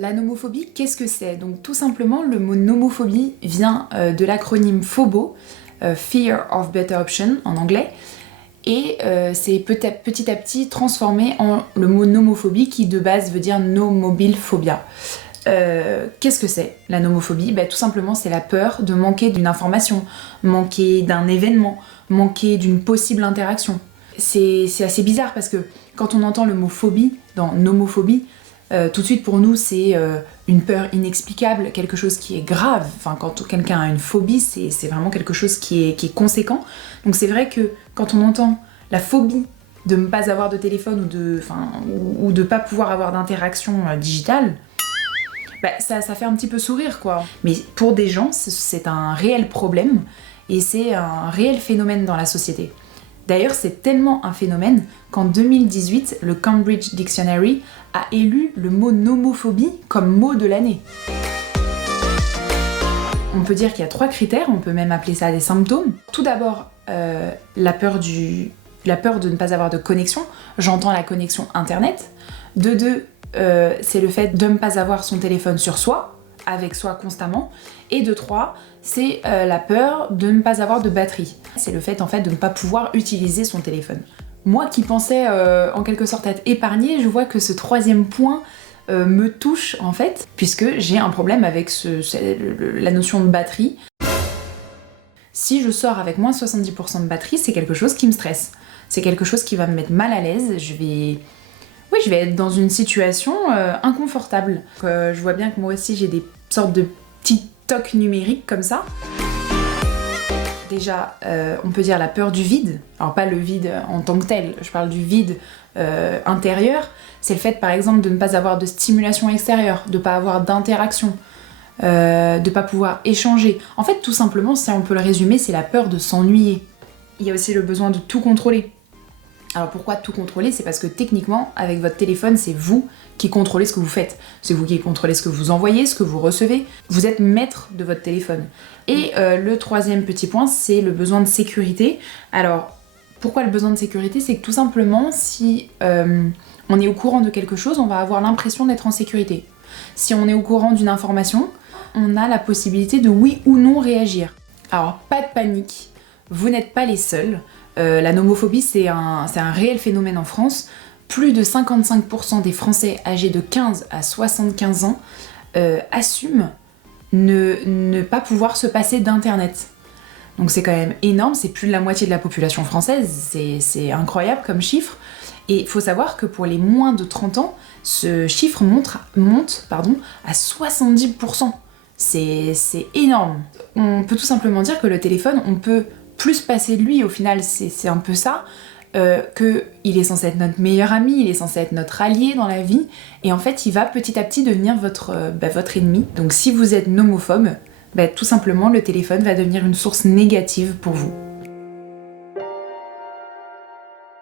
La nomophobie, qu'est-ce que c'est? Donc tout simplement, le mot nomophobie vient de l'acronyme PHOBO, Fear of Better Option en anglais, et c'est petit à petit transformé en le mot nomophobie qui de base veut dire no mobile phobia. Qu'est-ce que c'est la nomophobie? Tout simplement c'est la peur de manquer d'une information, manquer d'un événement, manquer d'une possible interaction. C'est assez bizarre parce que quand on entend le mot phobie dans nomophobie, tout de suite pour nous c'est une peur inexplicable, quelque chose qui est grave. Enfin, quand quelqu'un a une phobie, c'est vraiment quelque chose qui est conséquent. Donc c'est vrai que quand on entend la phobie de ne pas avoir de téléphone ou de pas pouvoir avoir d'interaction digitale, ça fait un petit peu sourire quoi. Mais pour des gens, c'est un réel problème et c'est un réel phénomène dans la société. D'ailleurs, c'est tellement un phénomène qu'en 2018, le Cambridge Dictionary a élu le mot nomophobie comme mot de l'année. On peut dire qu'il y a 3 critères, on peut même appeler ça des symptômes. Tout d'abord, la peur de ne pas avoir de connexion, j'entends la connexion internet. De 2, c'est le fait de ne pas avoir son téléphone sur soi, avec soi constamment. Et de 3, c'est la peur de ne pas avoir de batterie. C'est le fait en fait de ne pas pouvoir utiliser son téléphone. Moi qui pensais en quelque sorte être épargnée, je vois que ce 3e point me touche en fait, puisque j'ai un problème avec la notion de batterie. Si je sors avec moins de 70% de batterie, c'est quelque chose qui me stresse. C'est quelque chose qui va me mettre mal à l'aise, je vais être dans une situation inconfortable. Je vois bien que moi aussi j'ai des sortes de petits tocs numériques comme ça. Déjà, on peut dire la peur du vide. Alors pas le vide en tant que tel, je parle du vide intérieur. C'est le fait par exemple de ne pas avoir de stimulation extérieure, de ne pas avoir d'interaction, de ne pas pouvoir échanger. En fait, tout simplement, si on peut le résumer, c'est la peur de s'ennuyer. Il y a aussi le besoin de tout contrôler. Alors pourquoi tout contrôler? C'est parce que techniquement, avec votre téléphone, c'est vous qui contrôlez ce que vous faites. C'est vous qui contrôlez ce que vous envoyez, ce que vous recevez. Vous êtes maître de votre téléphone. Et le 3e petit point, c'est le besoin de sécurité. Alors, pourquoi le besoin de sécurité? C'est que tout simplement, si on est au courant de quelque chose, on va avoir l'impression d'être en sécurité. Si on est au courant d'une information, on a la possibilité de oui ou non réagir. Alors, pas de panique, vous n'êtes pas les seuls. La nomophobie, c'est un réel phénomène en France. Plus de 55% des Français âgés de 15 à 75 ans assument ne pas pouvoir se passer d'internet. Donc c'est quand même énorme, c'est plus de la moitié de la population française, c'est incroyable comme chiffre. Et il faut savoir que pour les moins de 30 ans, ce chiffre monte à 70%. C'est énorme. On peut tout simplement dire que le téléphone, on peut plus se passer de lui, au final c'est un peu ça, qu'il est censé être notre meilleur ami, il est censé être notre allié dans la vie, et en fait il va petit à petit devenir votre ennemi. Donc si vous êtes nomophobe, tout simplement le téléphone va devenir une source négative pour vous.